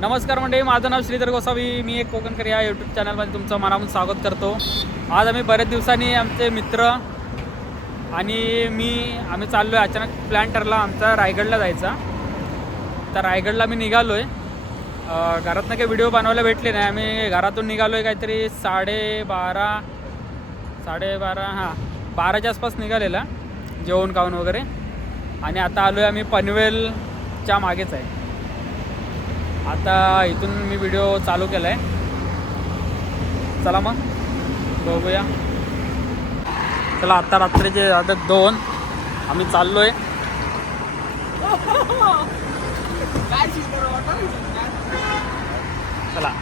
नमस्कार मंडळी, माझं नाव श्रीधर गोसावी. मी एक कोकणकर या यूट्यूब चॅनलमध्ये तुमचं मनापासून स्वागत करतो. आज आम्ही बऱ्याच दिवसांनी आमचे मित्र आणि आम्ही चाललो आहे. अचानक प्लॅन ठरला आमचा रायगडला जायचा. तर रायगडला मी निघालो आहे. घरातनं काही व्हिडिओ बनवायला भेटले नाही. आम्ही घरातून निघालो आहे काहीतरी 12:30 आसपास निघालेला, जेवण खाऊन वगैरे. आणि आता आलो आहे आम्ही पनवेलच्या मागेच आहे. आता इथून मी व्हिडिओ चालू केला आहे. चला मग बघूया. चला, आता रात्रीचे आता 2 आम्ही चाललो आहे. चला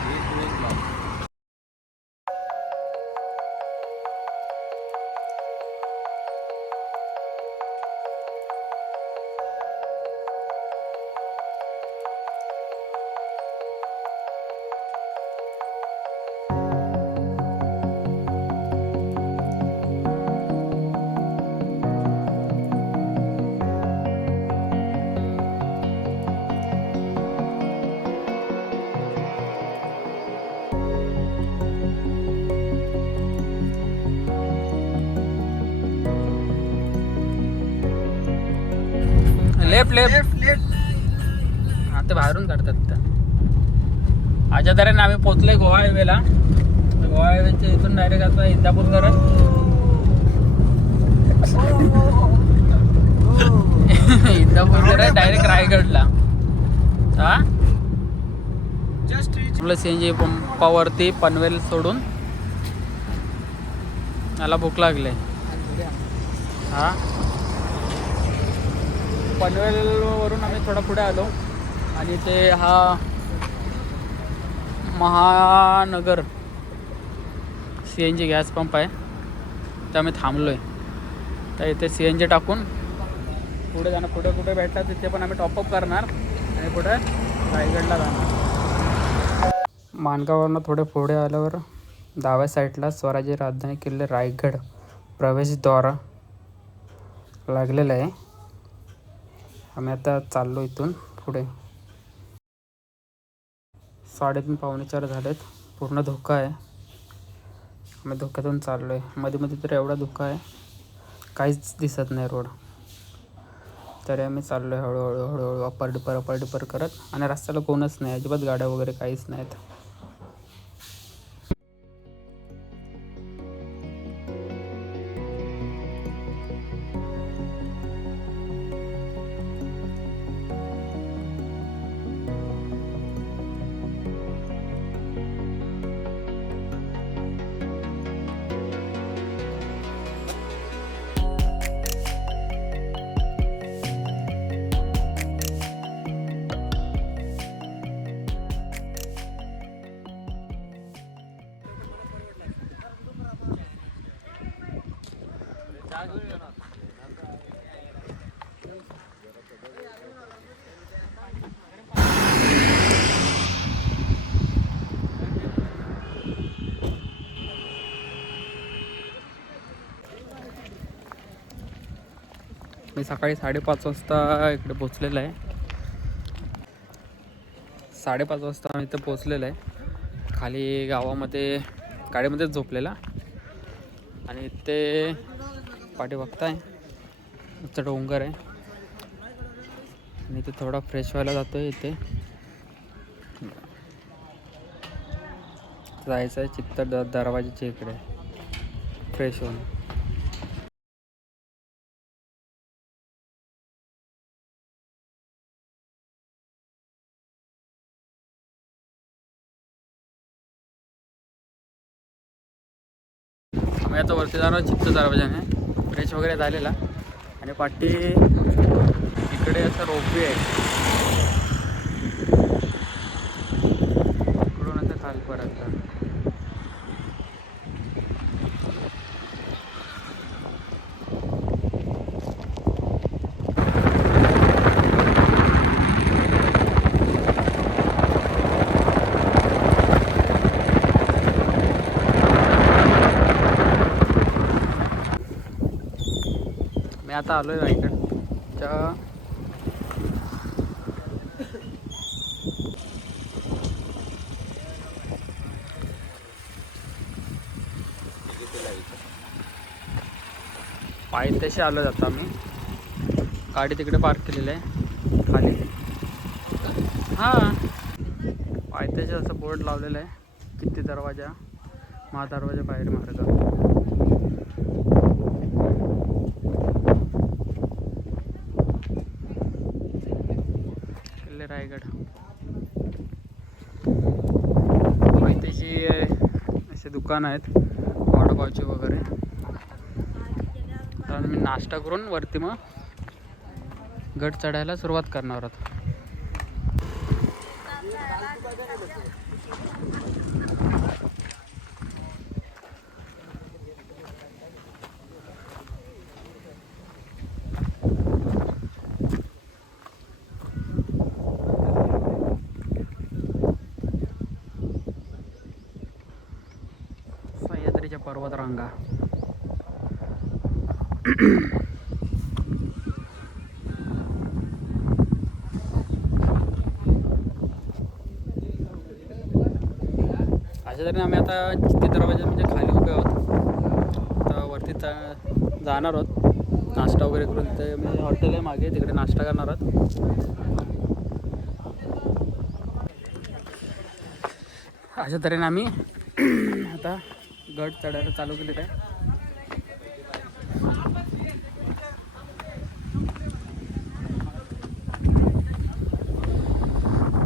लेफ्ट हा, ते बाहेरून काढतात. अशा तऱ्हेने आम्ही पोचलोय गोवा हायवेला. गोवा हायवेच्या इथून डायरेक्ट आता इंदापूर करत इंदापूर करत डायरेक्ट रायगडला. हा, आपलं सीएनजी पंपावरती पनवेल सोडून मला भूक लागले. हा, पनवेलवरून आम्ही थोडा पुढे आलो आणि ते हा महानगर CNG गॅस पंप आहे. तर आम्ही थांबलो आहे. तर इथे CNG टाकून पुढे जाणं. पुढे कुठे भेटतात तिथे पण आम्ही टॉपअप करणार आणि पुढे रायगडला जाणार. माणगाववरनं थोडे पुढे आल्यावर डाव्या साईडला स्वराज्य राजधानी किल्ले रायगड प्रवेशद्वार लागलेलं आहे. आम्ही आता चाललो इथून पुढे. 3:30 पावणे 4 झालेत. पूर्ण धोका आहे. आम्ही धोक्यातून चाललो आहे. मध्ये मध्ये तर एवढा धोका आहे, काहीच दिसत नाही रोड. तरी आम्ही चाललो आहे हळूहळू हळूहळू अप्पर डिपर करत. आणि रस्त्याला कोणच नाही, अजिबात गाड्या वगैरे काहीच नाहीत. मी सकाळी 5:30 वाजता इकडे पोचलेलं आहे. 5:30 वाजता आम्ही इथं पोचलेलं आहे. खाली गावामध्ये गाडीमध्येच झोपलेला. आणि इथे पाठी बघताय इथं डोंगर आहे. आणि इथे थोडा फ्रेश व्हायला जातो आहे. इथे जायचं आहे चित्तर दरवाजाच्या इकडे फ्रेश होऊन. आम्ही आता वरती जाणार चित्त दरवाजाने. फ्रेश वगैरे झालेला. आणि पाठी इकडे असं रोपवे आहे. इकडून असं खालपर्यंत. मी आता आलो आहे रायगडच्या पायथ्याशी आलो जातो आम्ही. गाडी तिकडे पार्क केलेली आहे खाली. हां, पायथ्याशी असं बोर्ड लावलेलं आहे, किती दरवाजा, महादरवाजा बाहेर मार्ग. किल्ले रायगड. पायथ्याशी असे दुकान आहेत वडापावचे वगैरे. तर मी नाश्ता करून वरती मग गड चढायला सुरुवात करणार आहोत. सह्याद्रीच्या पर्वतरांगा. अशा तऱ्हेने आम्ही आता चित्ती दरवाजा म्हणजे खाली उभे आहोत. तर वरती जाणार आहोत नाश्ता वगैरे करून. तिथे म्हणजे हॉटेल आहे मागे, तिकडे नाश्ता करणार आहोत. अशा तऱ्हेने आम्ही आता गड चढायला चालू केलेलं आहे.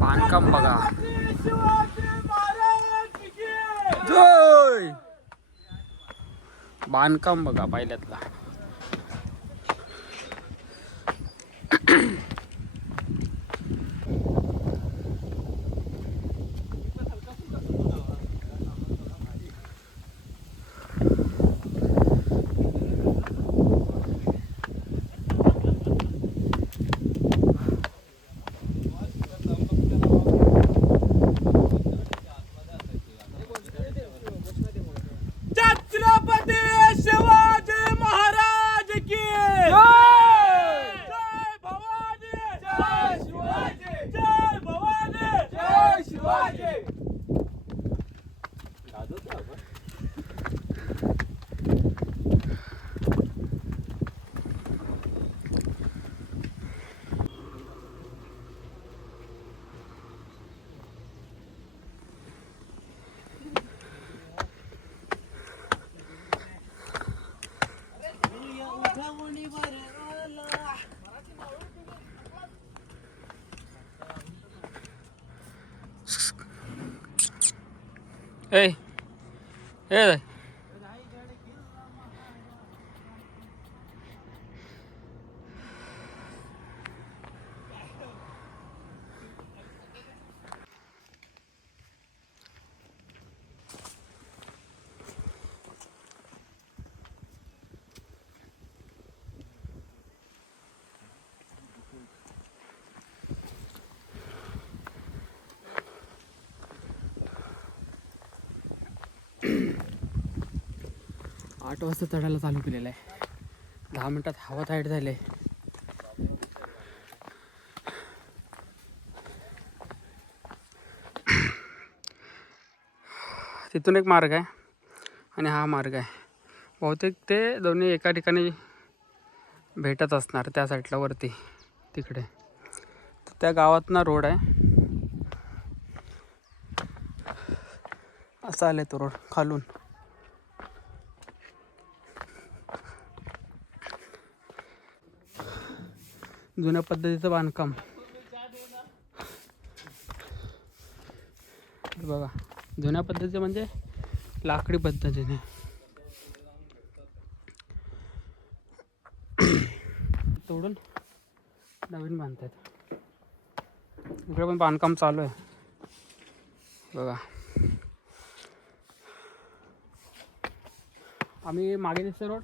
बांधकाम बघा. जय बांधकाम बघा पहिल्यातला. ए ए आठ वाजता चढायला चालू केलेलं आहे. 10 मिनिटात हवा टाईट झाले. तिथून एक मार्ग आहे आणि हा मार्ग आहे. बहुतेक ते दोन्ही एका ठिकाणी भेटत असणार त्या साईडला वरती तिकडे. त्या गावातनं रोड आहे. असा आले तो रोड खालून. जुन्या पद्धतीचं बांधकाम बघा. जुन्या पद्धतीचं म्हणजे लाकडी पद्धतीने. तोडून नवीन बांधतात. इकडे पण बांधकाम चालू आहे बघा. आम्ही मागे दिसतो रोड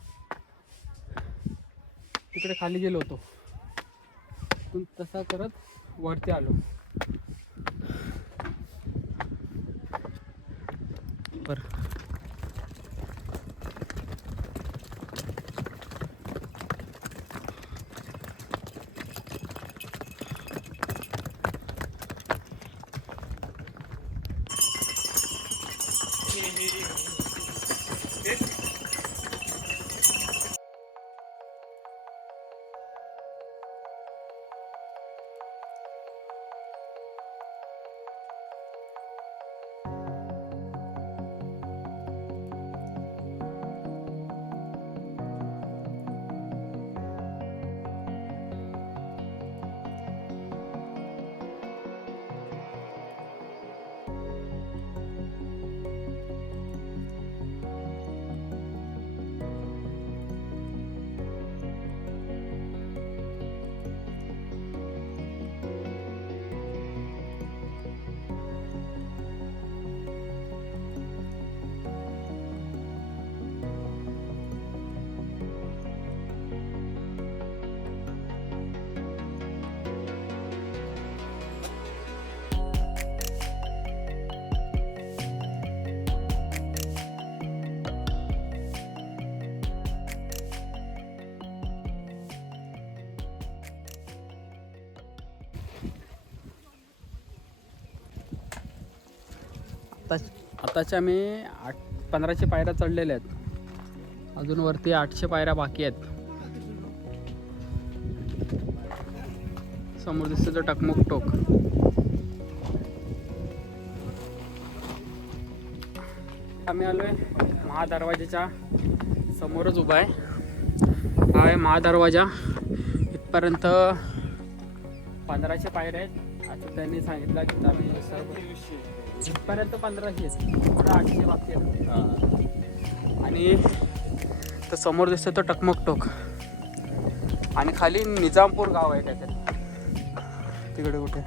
तिकडे खाली गेलो होतो. तसा करत वरती आलो. बरं आताच्या मी 1500 पायऱ्या चढलेल्या आहेत. अजून वरती 800 पायऱ्या बाकी आहेत. समोर दिसतं टकमक टोक. आम्ही आलोय महादरवाजाच्या समोरच उभा आहे. हा आहे महादरवाजा. इथपर्यंत 1500 पायऱ्या आहेत असं त्यांनी सांगितलं की आम्ही सर्व इथपर्यंत 1500 पुढं 800 बाकी आहेत. आणि तर समोर दिसतं तो टकमक टोक आणि खाली निजामपूर गाव आहे काहीतरी तिकडे कुठे.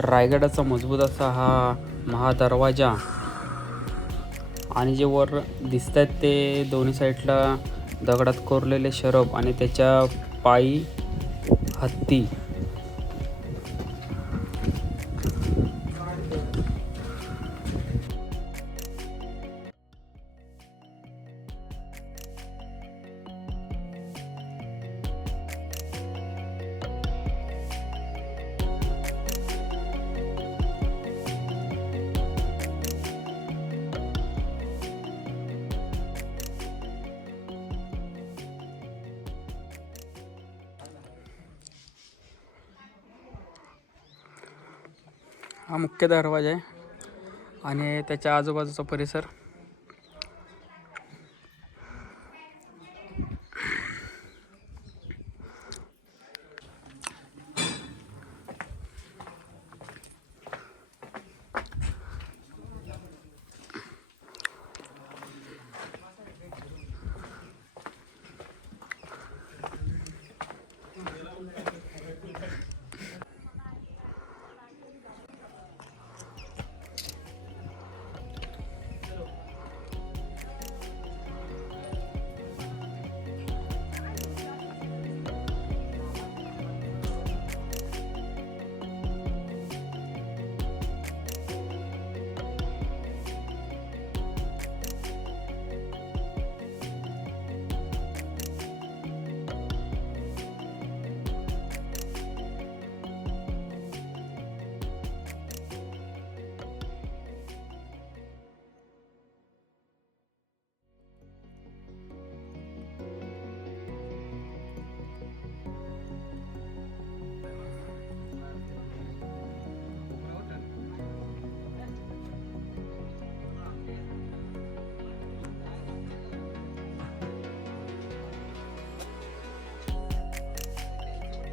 रायगडाचा मजबूत असा हा महादरवाजा आणि जे वर दिसत आहेत ते दोन्ही साईडला दगडात कोरलेले शरब आणि त्याच्या पायी हत्ती. हा मुख्य दरवाजा आहे आणि त्याच्या आजूबाजूचा परिसर.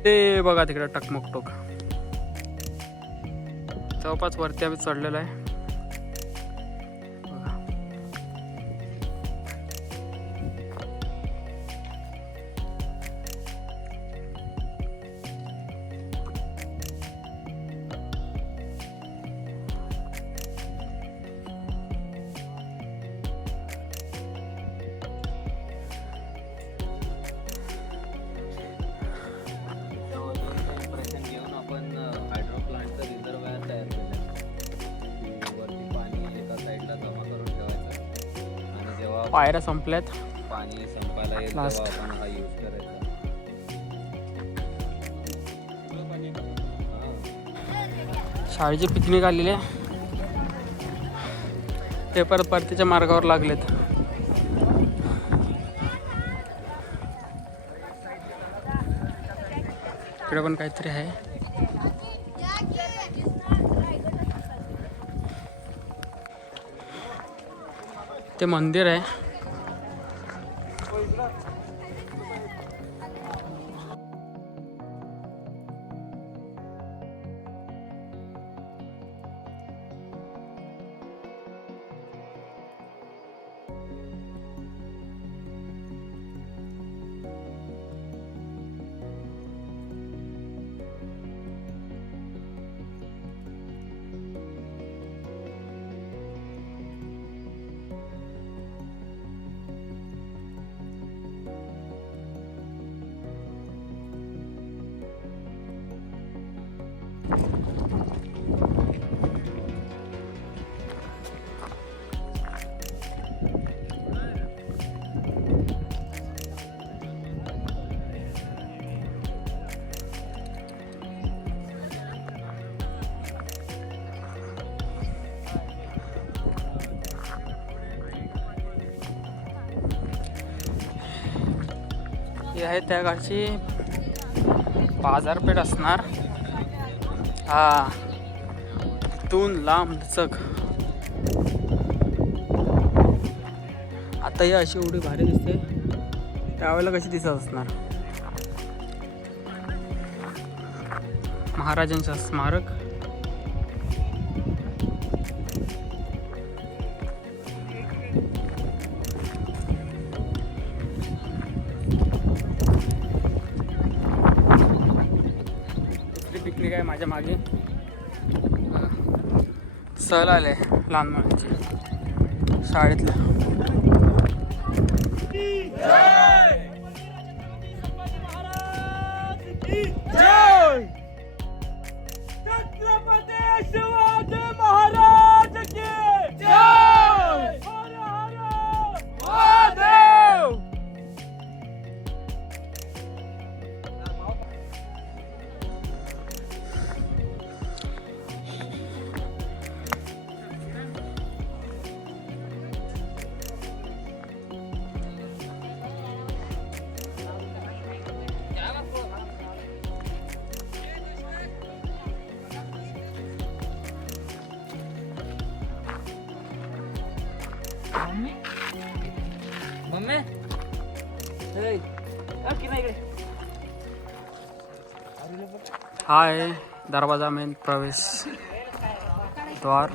ते बघा तिकडे टकमक टोक. जवळपास वरती आम्ही चढलेलो आहे. पायऱ्या संपल्यात. पाणी संपायला येईल तेव्हा आपण हा यूज करायचा. शाळेची पिकनिक आलेली आहे. ते परत परतीच्या मार्गावर लागलेत. इकडे पण काहीतरी आहे. ते मंदिर आहे. ही आहे त्या गाडची बाजारपेठ असणार. हा इथून लांब चक. आता ही अशी एवढी भारी दिसते, त्यावेळेला कशी दिसत असणार. महाराजांचं स्मारक. पिकनिक आहे माझ्या मागे. सहल आले लहान मुलांची शाळेतल्या. हा आहे दरवाजा, मेन प्रवेश द्वार.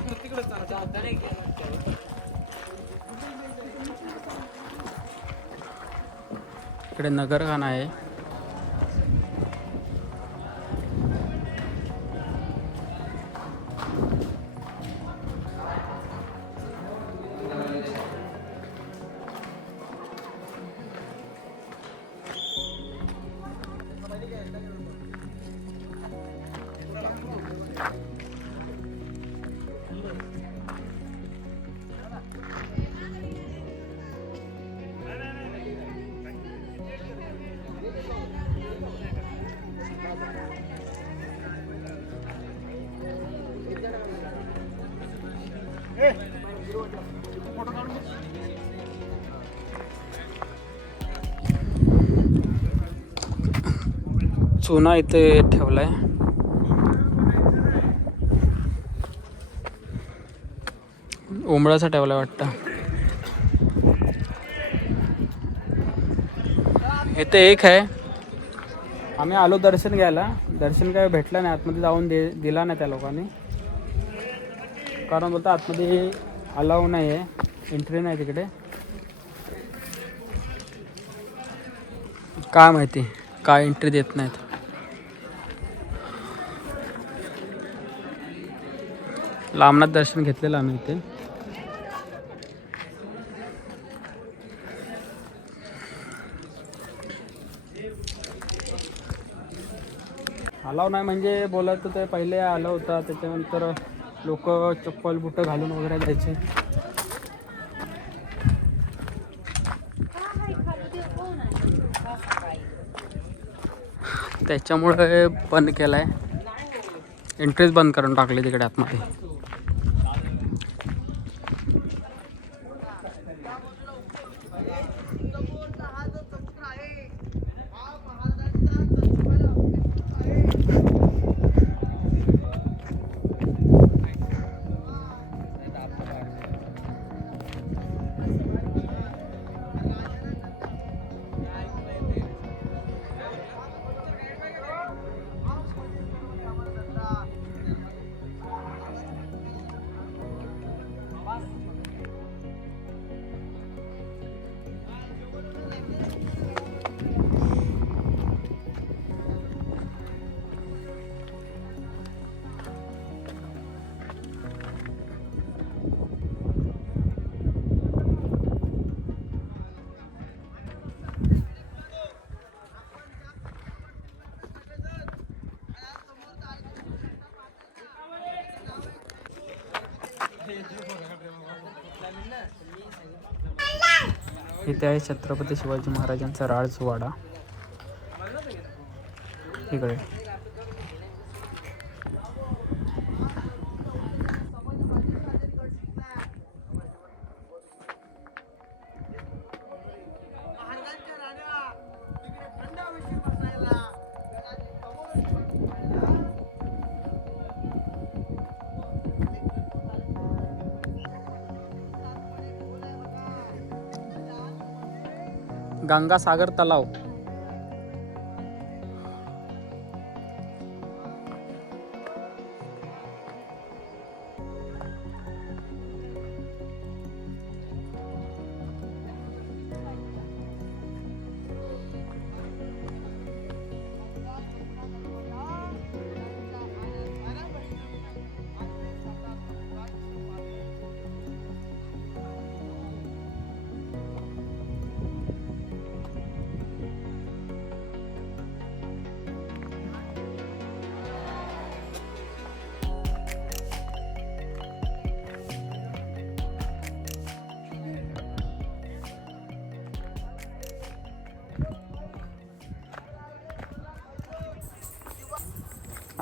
इकडे नगरखाना आहे. चुना इथे ठेवलाय. उमळाचा ठेवलाय वाटतं. इथे एक आहे. आम्ही आलो दर्शन घ्यायला, दर्शन काय भेटलं नाही. आतमध्ये जाऊन दिला नाही त्या लोकांनी, कारण बोलतं आतमध्ये अलाव नाही आहे, एंट्री नाही तिकडे. काय माहिती काय एंट्री देत नाहीत. लांबनात दर्शन घेतलेलं आम्ही इथे. अलाव नाही म्हणजे बोलायचं ते पहिले आलं होता, त्याच्यानंतर लोक चप्पल बुटं घालून वगैरे जायचे. त्याच्यामुळे बंद केलाय, एंट्रीच बंद करून टाकली तिकडे आतमध्ये. इथे आहे छत्रपती शिवाजी महाराजांचा राजवाडा इकडे. गंगासागर तलाव.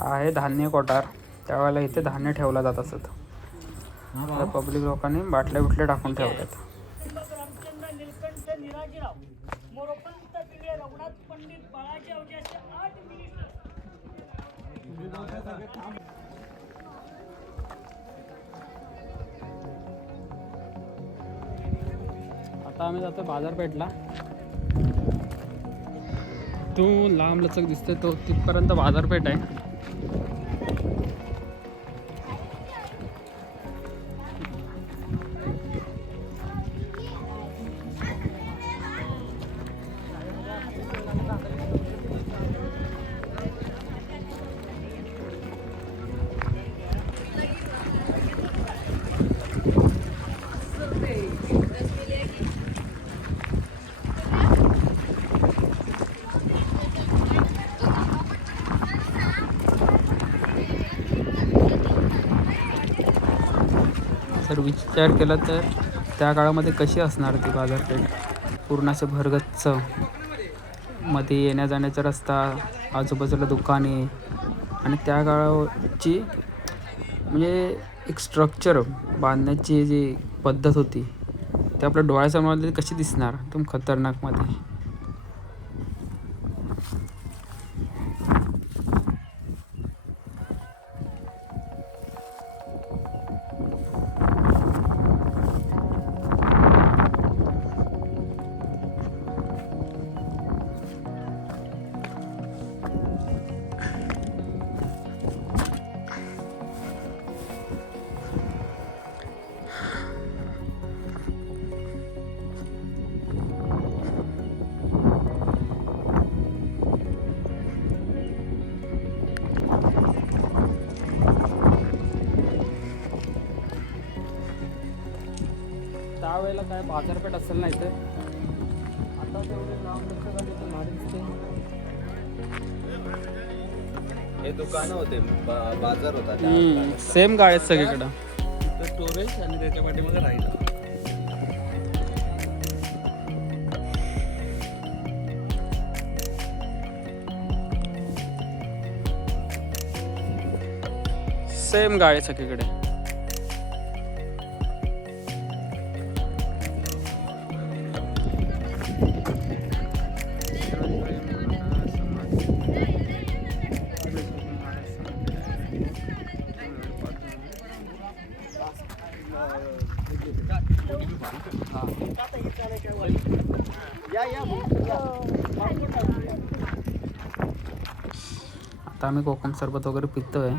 आहे धान्य कोठार. त्यावेळेला इथे धान्य ठेवला जात असत. पब्लिक लोकांनी बाटल्या बिटल्या टाकून ठेवल्यात. आता आम्ही जातो बाजारपेठला. तो लांब लचक दिसतोय तो तिथपर्यंत बाजारपेठ आहे. जर विचार केला तर त्या काळामध्ये कशी असणार ती बाजारपेठ. पूर्ण असं भरगच्च, मध्ये येण्या जाण्याचा रस्ता, आजूबाजूला दुकाने, आणि त्या काळाची म्हणजे एक स्ट्रक्चर बांधण्याची जी पद्धत होती ती आपल्या डोळ्यासमोर कशी दिसणार एकदम खतरनाकमध्ये. त्यावेळेला काय बाजारपेठ असेल नाही तर आता तेवढे लांब भारी दिसते. हे दुकानं होते, बाजार होता. सेम गाड्या आहेत सगळीकडं. स्टोरेज आणि त्याच्या पाठीमागे राहिलं. सेम गाडी सगळीकडे. आता आम्ही कोकम सरबत वगैरे पितोय.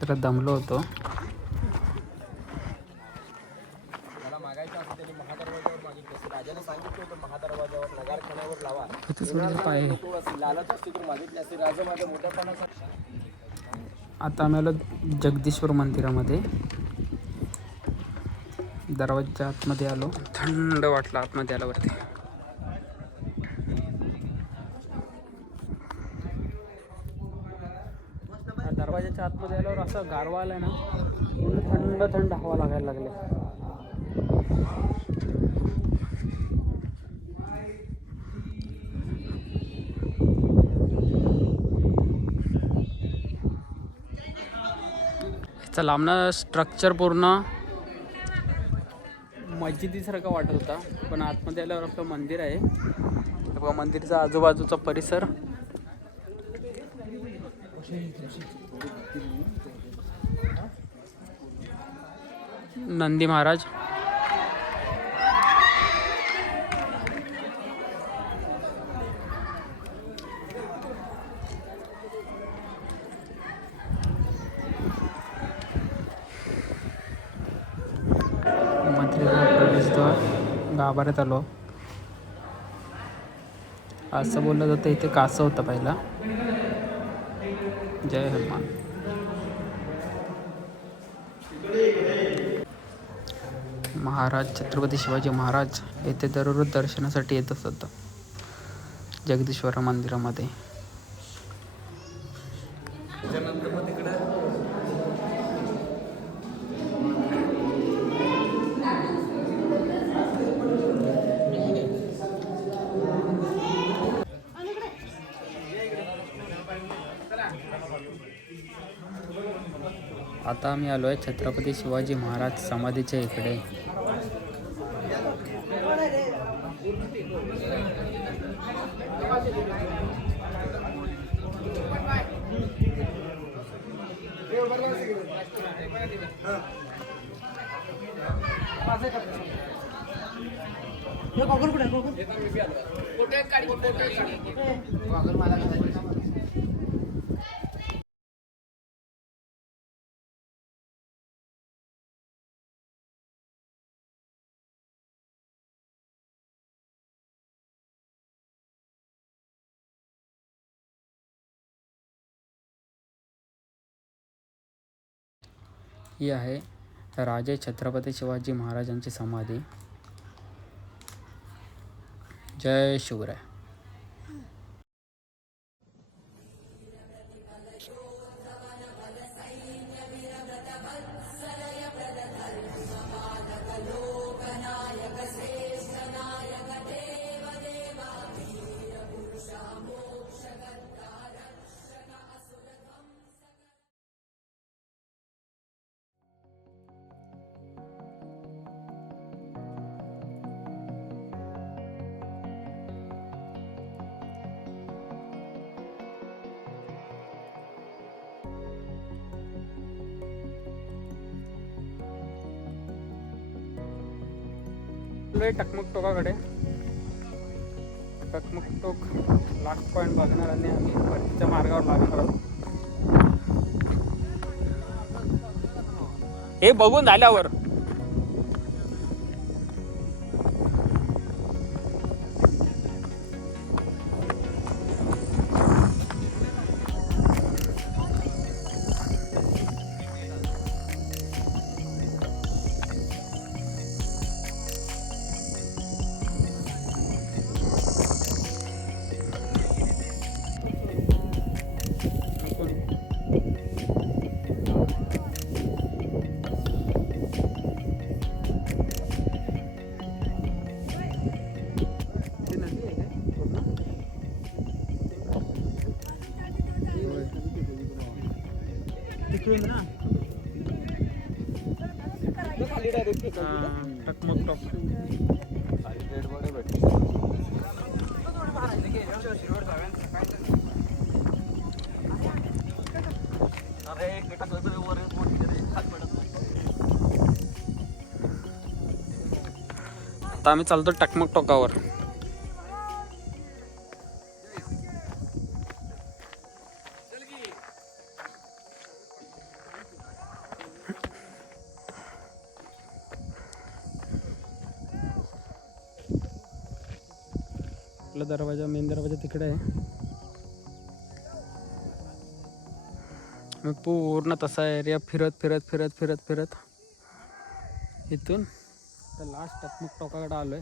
तर दमलो होतो. आता आम्ही आलो जगदीश्वर मंदिरामध्ये. दरवाजाच्या आतमध्ये आलो. थंड वाटलं आतमध्ये आल्यावरती. दरवाजाच्या आतमध्ये आल्यावर असं गारवा आलाय ना, थंड थंड हवा लागायला लागले. चला आमना स्ट्रक्चर पूर्ण मस्जिदीसारखा वाटत होता, पण आतमध्ये आल्यावर आपलं मंदिर आहे. बघा मंदिरचा आजूबाजूचा परिसर. नंदी महाराज. मंदिराचा प्रवेशद्वार गाभाऱ्यात आलो. असं बोललं जातं इथे कासव होता पहिला. जय हनुमान. महाराज छत्रपती शिवाजी महाराज येथे दररोज दर्शनासाठी येत असत जगदीश्वर मंदिरामध्ये. आता आम्ही आलो आहे छत्रपती शिवाजी महाराज समाधीच्या इकडे. ही आहे राजे छत्रपती शिवाजी महाराजांची समाधी. जय शिवराय. टकमक टोकाकडे. टकमक टोक लास्ट पॉईंट बघणार आणि आम्ही परतीच्या मार्गावर लागणार आहोत. हे बघून झाल्यावर टकमक टोक. आता आम्ही चालतो टकमक टोकावर. आपला दरवाजा मेन दरवाजा तिकडे आहे. मी पूर्ण तसा एरिया फिरत फिरत फिरत फिरत फिरत इथून तर लास्ट टकमक टोकाकडे आलोय.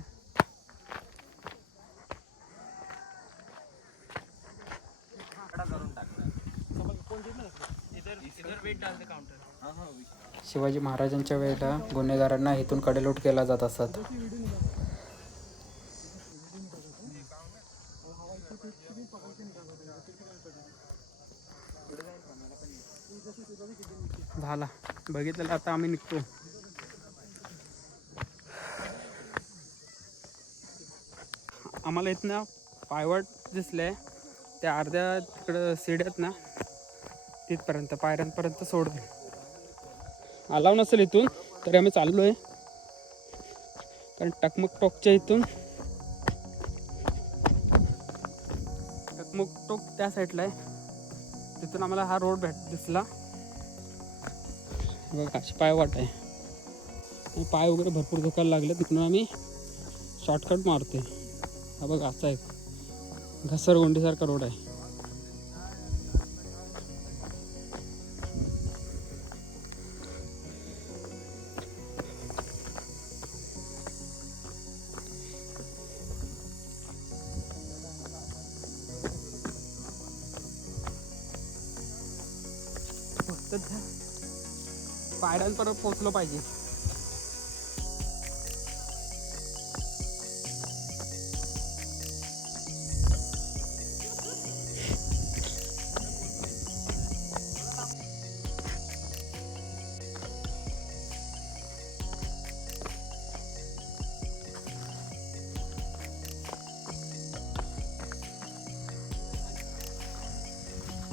शिवाजी महाराजांच्या वेळेला गुन्हेगारांना इथून कडेलूट केला जात असत. झाला बघितलेलं. आता आम्ही निघतो. आम्हाला इथनं पायवाट दिसले, त्या अर्ध्या तिकडं सीड्यात ना तिथपर्यंत पायऱ्यांपर्यंत सोडून आलाव नसेल इथून तरी आम्ही चाललो आहे. कारण टकमक टोकच्या इथून टकमक टोक त्या साईडला आहे, तिथून आम्हाला हा रोड दिसला. बघा अशी पायवाट आहे, पाय वगैरे भरपूर दुखायला लागले, तिथून आम्ही शॉर्टकट मारतोय. हा बघा असा एक घसरगुंडीसारखा रोड आहे. फक्त पायऱ्यांपर्यंत पोचलो पाहिजे.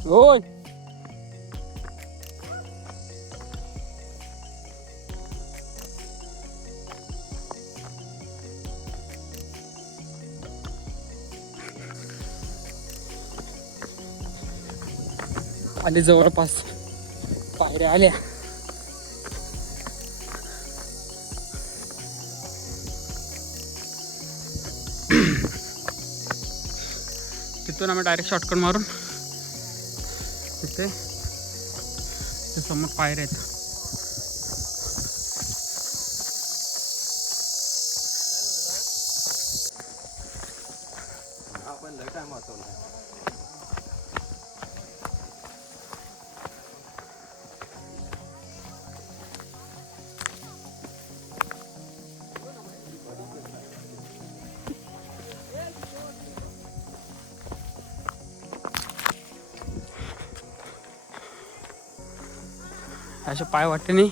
ओय आली जवळपास, पायऱ्या आल्या. तिथून आम्ही डायरेक्ट शॉर्टकट मारून तिथे समोर पायऱ्या आहेत. आपण लय टाइम वाचवला. अशा पाय वाटेने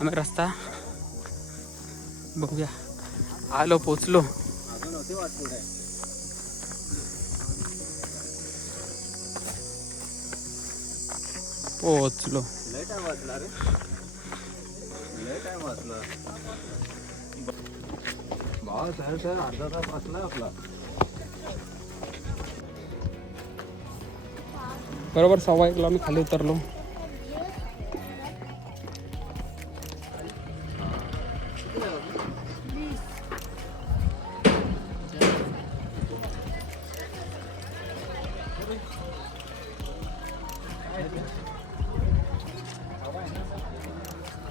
आम्ही रस्ता बघूया. आलो, पोचलो. अजून होती वाट पुढे. पोचलो. लय टाइम वाचला रे, लय टाइम वाचला. भाव सर अर्धा तास वाचला आपला. बरोबर 1:15 आम्ही खाली उतरलो.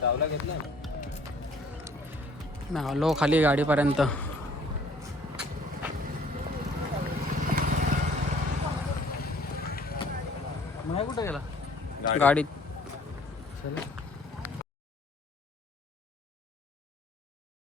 चावला घेतला मी आलो खाली गाडीपर्यंत. कुठे गेला गाडीत?